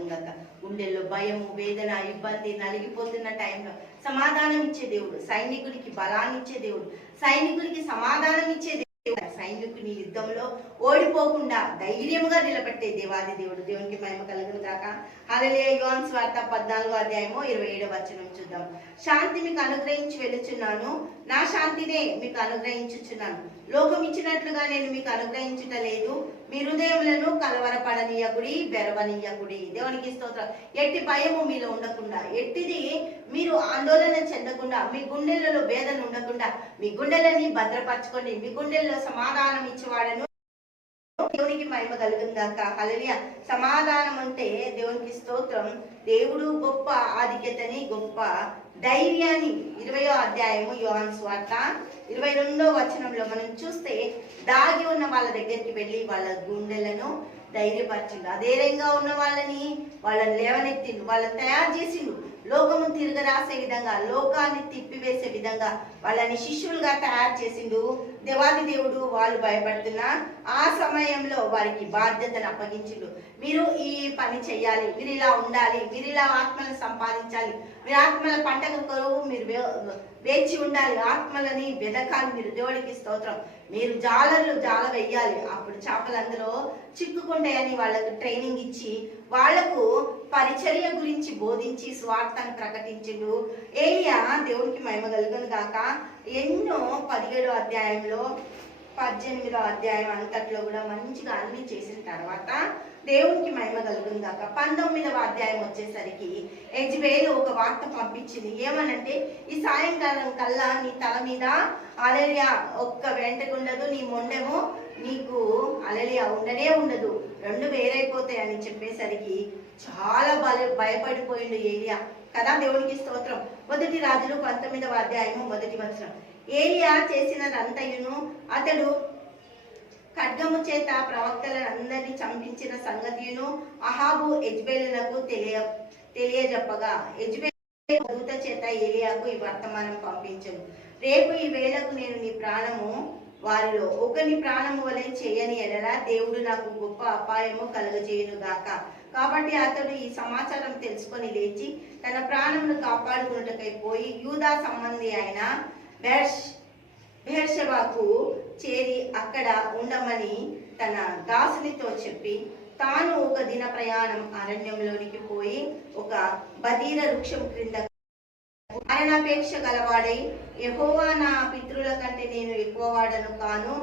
కలుగుగాక. గుండెల్లో భయము, వేదన, ఇబ్బంది, నలిగిపోతున్న టైంలో సమాధానం ఇచ్చే దేవుడు, సైనికుడికి బలాన్ని ఇచ్చే దేవుడు, సైనికుడికి సమాధానం ఇచ్చే దేవుడు, సైనికుని యుద్ధంలో ఓడిపోకుండా ధైర్యముగా నిలబెట్టే దేవాది దేవుడు. దేవునికి మహిమ కలుగును గాక. హల్లెలూయా. యోహాను సువార్త 14:27 చూద్దాం. శాంతి మీకు అనుగ్రహించి వెళుచున్నాను, నా శాంతినే మీకు అనుగ్రహించుచున్నాను. లోకం ఇచ్చినట్లుగా నేను మీకు అనుగ్రహించుట లేదు. మీ హృదయములను కలవరపడనీయకుడి, బెరవనీయకుడి. దేవునికి స్తోత్రం. ఎట్టి భయము మీలో ఉండకుండా, ఎట్టిది మీరు ఆందోళన చెందకుండా, మీ గుండెలలో వేదన ఉండకుండా మీ గుండెలని భద్రపరచుకోండి. మీ గుండెల్లో సమాధానం ఇచ్చేవాడను. దేవునికి మహిమ కలుగుగాక. హల్లెలూయా. సమాధానం అంటే దేవునికి స్తోత్రం. దేవుడు గొప్ప ఆధిక్యతని, గొప్ప ధైర్యాన్ని 20వ అధ్యాయము యోహాను సువార్త 22వ మనం చూస్తే, దాగి ఉన్న వాళ్ళ దగ్గరికి వెళ్ళి వాళ్ళ గుండెలను ధైర్యపరిచిండు. అధైర్యంగా ఉన్న వాళ్ళని లేవనెత్తిండు, వాళ్ళని తయారు చేసిండు. లోకము తిరగరాసే విధంగా, లోకాన్ని తిప్పివేసే విధంగా వాళ్ళని శిష్యులుగా తయారు చేసిండు దేవాది దేవుడు. వాళ్ళు భయపడుతున్నా ఆ సమయంలో వారికి బాధ్యతను అప్పగించిండు. మీరు ఈ పని చెయ్యాలి, మీరు ఇలా ఉండాలి, మీరు ఇలా ఆత్మలను సంపాదించాలి, మీరు ఆత్మల పంటగ కొరకు మీరు వేచి ఉండాలి, ఆత్మలని వెదకాలి. మీరు దేవుడికి స్తోత్రం. మీరు జాల వెయ్యాలి, అప్పుడు చేపలు అందులో చిక్కుకుంటాయని వాళ్ళకు ట్రైనింగ్ ఇచ్చి వాళ్లకు పరిచర్య గురించి బోధించి స్వార్థాన్ని ప్రకటించిండు ఏలియా. దేవునికి మహిమ కలుగును గాక. ఎన్నో 17వ అధ్యాయంలో 18వ అధ్యాయం అంతట్లో కూడా మంచిగా అన్ని చేసిన తర్వాత దేవునికి మహిమ కలుగును గాక. 19వ అధ్యాయం వచ్చేసరికి యెజబెలు ఒక వార్త పంపించింది. ఏమనంటే, ఈ సాయంకాలం కల్లా నీ తల మీద హల్లెలూయా ఒక్క వెంటకు ఉండదు, నీ మొండెము నీకు హల్లెలూయా ఉండనే ఉండదు, రెండు వేరైపోతాయి అని చెప్పేసరికి చాలా భయపడిపోయిండు ఏలియా కదా. దేవునికి స్తోత్రం. 1 రాజులు 19వ అధ్యాయము 1 ఏలియా చేసినదంతయును, అతడు ఖడ్గము చేత ప్రవక్తలందరినీ చంపించిన సంగతియును అహాబు యెజబెలునకు తెలియజెప్పగా, యెజబెలు దూత చేత ఏలియాకు ఈ వర్తమానం పంపించను. రేపు ఈ వేళకు నేను నీ ప్రాణము వారిలో ఒకని ప్రాణము వలె చేయని ఎడల దేవుడు నాకు గొప్ప అపాయము కలుగజేయును గాక. కాబట్టి అతడు ఈ సమాచారం తెలుసుకొని లేచి తన ప్రాణమును కాపాడుకున్నటకై పోయి యూదా సంబంధి అయిన బెర్షెబాకు చేరి అక్కడ ఉండమని తన దాసునితో చెప్పి, తాను ఒక దిన ప్రయాణం అరణ్యంలోనికి పోయి ఒక బదీర వృక్షం క్రింద ఆయనాపేక్ష గలవాడై, యెహోవా నా పితరుల కంటే నేను ఎక్కువ వాడను కాను,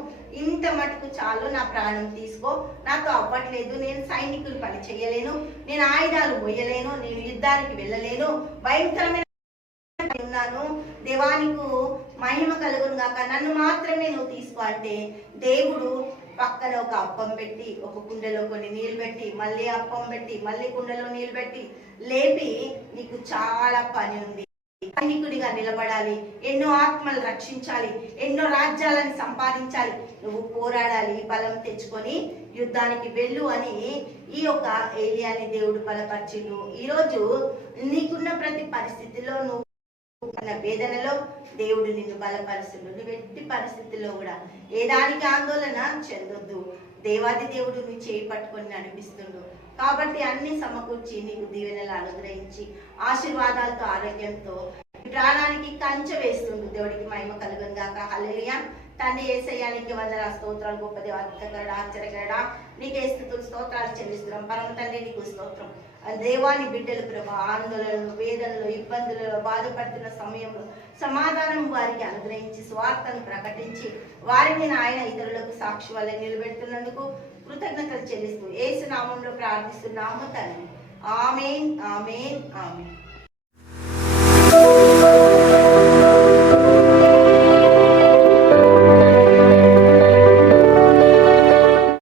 ఇంత మటుకు చాలు, నా ప్రాణం తీసుకో, నాతో అవ్వట్లేదు, నేను సైనికులు పని చేయలేను, నేను ఆయుధాలు మోయలేను, నేను యుద్ధానికి వెళ్ళలేను, భయంకరమైన ఉన్నాను, దేవానికి మహిమ కలుగును గాక, నన్ను మాత్రమే నువ్వు తీసుకో అంటే, దేవుడు పక్కన ఒక అప్పం పెట్టి, ఒక కుండలో కొన్ని నీళ్ళు పెట్టి, మళ్ళీ అప్పం పెట్టి, మళ్ళీ కుండలో నీళ్ళు పెట్టి లేపి, నీకు చాలా పని ఉంది, సైనికుడిగా నిలబడాలి, ఎన్నో ఆత్మలు రక్షించాలి, ఎన్నో రాజ్యాలను సంపాదించాలి, నువ్వు పోరాడాలి, బలం తెచ్చుకొని యుద్ధానికి వెళ్ళు అని ఈ యొక్క ఏలియాని దేవుడు బలపరిచిండు. ఈరోజు నీకున్న ప్రతి పరిస్థితిలో, నువ్వు వేదనలో దేవుడు నిన్ను బలపరుస్తుండు. నువ్వు ఎట్టి పరిస్థితుల్లో కూడా ఏ దానికి ఆందోళన చెందొద్దు. దేవాది దేవుడు నీ చేయి పట్టుకొని నడిపిస్తుండు. కాబట్టి అన్ని సమకూర్చి నీకు దీవెనలు అనుగ్రహించి ఆశీర్వాదాలతో, ఆరోగ్యంతో ప్రాణానికి కంచె వేస్తుండు. దేవుడికి మహిమ కలుగును గాక. హల్లెలూయా. తండ్రి యేసయ్యానికి వందనాలు, స్తోత్రాలు. గొప్ప దేవ, అద్భుతకరుడా, ఆశ్చర్యకరుడా, నీకే స్తుతులు స్తోత్రాలు చెల్లిస్తున్నాం. పరమ తండ్రి నీకు స్తోత్రం. దేవాని బిడ్డలు ప్రభా ఆందోళనలు, వేదనలు, ఇబ్బందులలో బాధపడుతున్న సమయంలో సమాధానం వారికి అనుగ్రహించి స్వార్థను ప్రకటించి వారిని ఆయన ఇతరులకు సాక్షి వల్ల నిలబెడుతున్నందుకు కృతజ్ఞతలు చెల్లిస్తూ యేసు నామంలో ప్రార్థిస్తున్నాము తండ్రి. ఆమేన్, ఆమేన్, ఆమేన్.